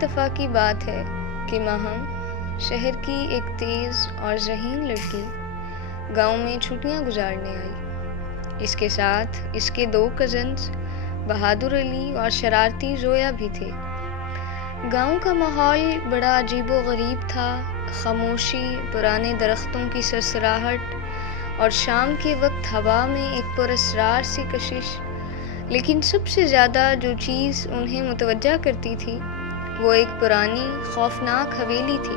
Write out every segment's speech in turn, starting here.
اتفاق کی بات ہے کہ ماہم شہر کی ایک تیز اور ذہین لڑکی گاؤں میں چھٹیاں گزارنے آئی۔ اس کے ساتھ اس کے 2 کزنز بہادر علی اور شرارتی زویا بھی تھے۔ گاؤں کا ماحول بڑا عجیب و غریب تھا۔ خاموشی، پرانے درختوں کی سرسراہٹ اور شام کے وقت ہوا میں ایک پراسرار سی کشش۔ لیکن سب سے زیادہ جو چیز انہیں متوجہ کرتی تھی وہ ایک پرانی خوفناک حویلی تھی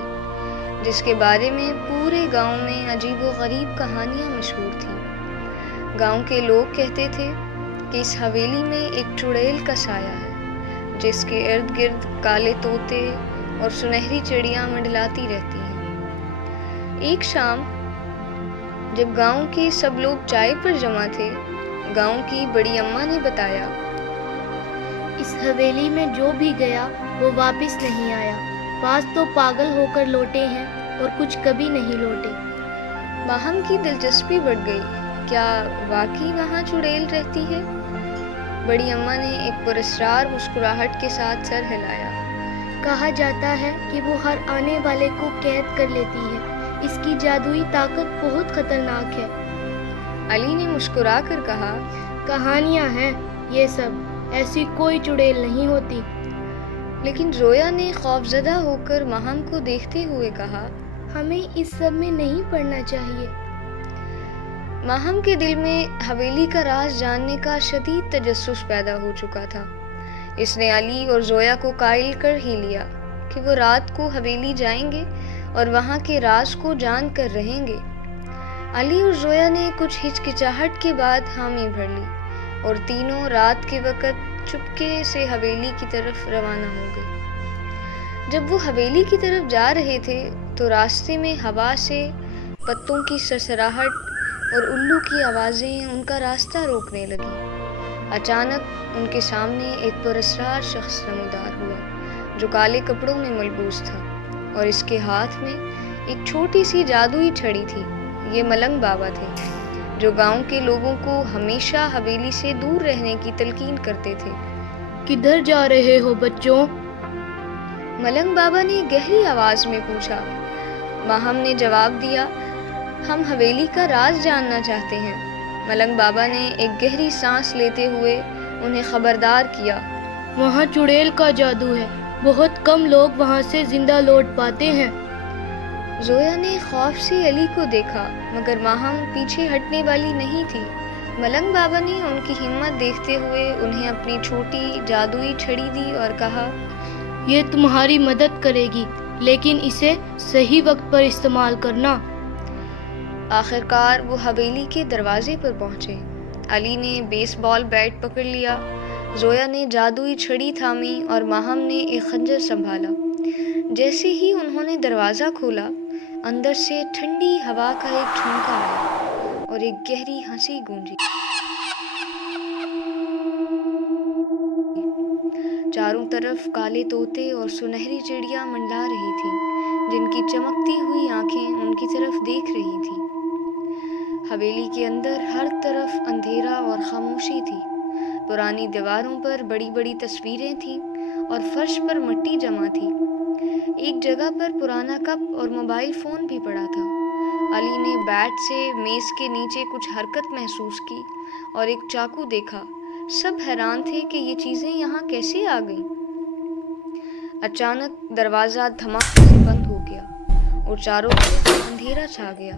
جس کے بارے میں پورے گاؤں میں عجیب و غریب کہانیاں مشہور تھیں۔ گاؤں کے لوگ کہتے تھے کہ اس حویلی میں ایک چڑیل کا سایہ ہے جس کے ارد گرد کالے طوطے اور سنہری چڑیاں منڈلاتی رہتی ہیں۔ ایک شام جب گاؤں کے سب لوگ چائے پر جمع تھے، گاؤں کی بڑی اماں نے بتایا، اس حویلی میں جو بھی گیا وہ واپس نہیں آیا۔ بعض تو پاگل ہو کر لوٹے ہیں اور کچھ کبھی نہیں لوٹے۔ ماہم کی دلچسپی بڑھ گئی۔ کیا واقعی وہاں چڑیل رہتی ہے؟ بڑی اماں نے ایک پراسرار مسکراہٹ کے ساتھ سر ہلایا۔ کہا جاتا ہے کہ وہ ہر آنے والے کو قید کر لیتی ہے۔ اس کی جادوئی طاقت بہت خطرناک ہے۔ علی نے مسکرا کر کہا، کہانیاں ہیں یہ سب، ایسی کوئی چڑیل نہیں ہوتی۔ لیکن زویا نے خوفزدہ ہو کر ماہم کو دیکھتے ہوئے کہا، ہمیں اس سب میں نہیں پڑنا چاہیے۔ ماہم کے دل میں حویلی کا راز جاننے کا شدید تجسس پیدا ہو چکا تھا۔ اس نے علی اور زویا کو قائل کر ہی لیا کہ وہ رات کو حویلی جائیں گے اور وہاں کے راز کو جان کر رہیں گے۔ علی اور زویا نے کچھ ہچکچاہٹ کے بعد حامی بھر لی اور تینوں رات کے وقت چپکے سے حویلی کی طرف روانہ ہو گئے۔ جب وہ حویلی کی طرف جا رہے تھے تو راستے میں ہوا سے پتوں کی سرسراہٹ اور الو کی آوازیں ان کا راستہ روکنے لگیں۔ اچانک ان کے سامنے ایک پراسرار شخص نمودار ہوا جو کالے کپڑوں میں ملبوس تھا اور اس کے ہاتھ میں ایک چھوٹی سی جادوئی چھڑی تھی۔ یہ ملنگ بابا تھے جو گاؤں کے لوگوں کو ہمیشہ حویلی سے دور رہنے کی تلقین کرتے تھے۔ کدھر جا رہے ہو بچوں؟ ملنگ بابا نے گہری آواز میں پوچھا۔ ماہم نے جواب دیا، ہم حویلی کا راز جاننا چاہتے ہیں۔ ملنگ بابا نے ایک گہری سانس لیتے ہوئے انہیں خبردار کیا، وہاں چڑیل کا جادو ہے، بہت کم لوگ وہاں سے زندہ لوٹ پاتے ہیں۔ زویا نے خوف سے علی کو دیکھا مگر ماہم پیچھے ہٹنے والی نہیں تھی۔ ملنگ بابا نے ان کی ہمت دیکھتے ہوئے انہیں اپنی چھوٹی جادوئی چھڑی دی اور کہا، یہ تمہاری مدد کرے گی لیکن اسے صحیح وقت پر استعمال کرنا۔ آخرکار وہ حویلی کے دروازے پر پہنچے۔ علی نے بیس بال بیٹ پکڑ لیا، زویا نے جادوئی چھڑی تھامی اور ماہم نے ایک خنجر سنبھالا۔ جیسے ہی انہوں نے دروازہ کھولا، اندر سے ٹھنڈی ہوا کا ایک جھونکا آیا اور ایک گہری ہنسی گونجی۔ چاروں طرف کالے طوطے اور سنہری چڑیاں منڈلا رہی تھیں جن کی چمکتی ہوئی آنکھیں ان کی طرف دیکھ رہی تھیں۔ حویلی کے اندر ہر طرف اندھیرا اور خاموشی تھی۔ پرانی دیواروں پر بڑی بڑی تصویریں تھیں اور فرش پر مٹی جمع تھی۔ ایک جگہ پر پرانا کپ اور موبائل فون بھی پڑا تھا۔ علی نے بیٹ سے میز کے نیچے کچھ حرکت محسوس کی اور ایک چاقو دیکھا۔ سب حیران تھے کہ یہ چیزیں یہاں کیسے آ گئیں۔ اچانک دروازہ دھماکے سے بند ہو گیا اور چاروں طرف اندھیرا چھا گیا۔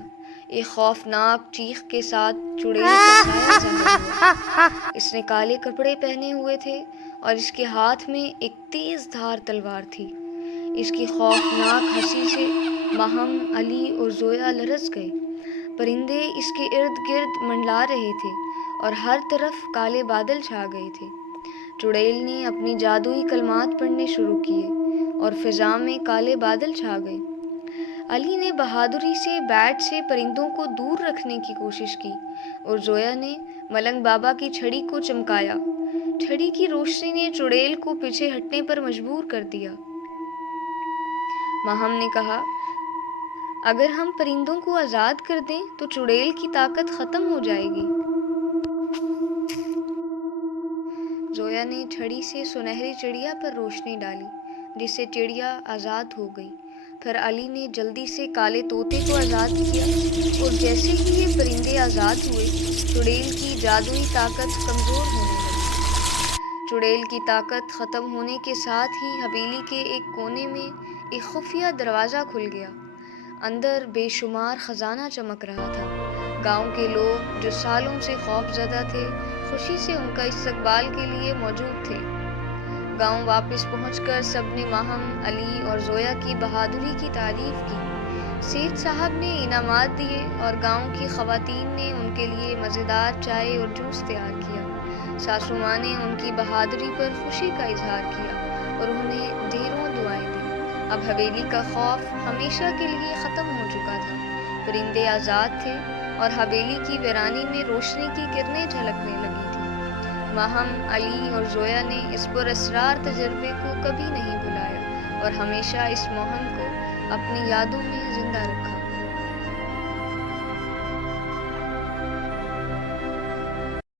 ایک خوفناک چیخ کے ساتھ چڑیل کا سایہ ظاہر ہوا۔ اس نے کالے کپڑے پہنے ہوئے تھے اور اس کے ہاتھ میں ایک تیز دھار تلوار تھی۔ اس کی خوفناک ہنسی سے ماہم، علی اور زویا لرز گئے۔ پرندے اس کے ارد گرد منڈلا رہے تھے اور ہر طرف کالے بادل چھا گئے تھے۔ چڑیل نے اپنی جادوئی کلمات پڑھنے شروع کیے اور فضا میں کالے بادل چھا گئے۔ علی نے بہادری سے بیٹ سے پرندوں کو دور رکھنے کی کوشش کی اور زویا نے ملنگ بابا کی چھڑی کو چمکایا۔ چھڑی کی روشنی نے چڑیل کو پیچھے ہٹنے پر مجبور کر دیا۔ ماہم نے کہا، اگر ہم پرندوں کو آزاد کر دیں تو چڑیل کی طاقت ختم ہو جائے گی۔ زویا نے چھڑی سے سنہری چڑیا پر روشنی ڈالی۔ جسے چڑیا آزاد ہو گئی۔ پھر علی نے جلدی سے کالے طوطے کو آزاد کیا، اور جیسے ہی یہ پرندے آزاد ہوئے، چڑیل کی جادوئی طاقت کمزور ہونے لگی۔ چڑیل کی طاقت ختم ہونے کے ساتھ ہی حویلی کے ایک کونے میں ایک خفیہ دروازہ کھل گیا۔ اندر بے شمار خزانہ چمک رہا تھا۔ گاؤں کے لوگ جو سالوں سے خوف زدہ تھے، خوشی سے ان کا استقبال کے لیے موجود تھے۔ گاؤں واپس پہنچ کر سب نے ماہم، علی اور زویا کی بہادری کی تعریف کی۔ سیٹھ صاحب نے انعامات دیے اور گاؤں کی خواتین نے ان کے لیے مزیدار چائے اور جوس تیار کیا۔ ساسو ماں نے ان کی بہادری پر خوشی کا اظہار کیا اور انہیں ڈھیروں دعائیں دیں۔ اب حویلی کا خوف ہمیشہ کے لیے ختم ہو چکا تھا۔ پرندے آزاد تھے اور حویلی کی ویرانی میں روشنی کی کرنیں جھلکنے لگی تھیں۔ ماہم، علی اور زویا نے اس پراسرار تجربے کو کبھی نہیں بھلایا اور ہمیشہ اس مہم کو اپنی یادوں میں زندہ رکھا۔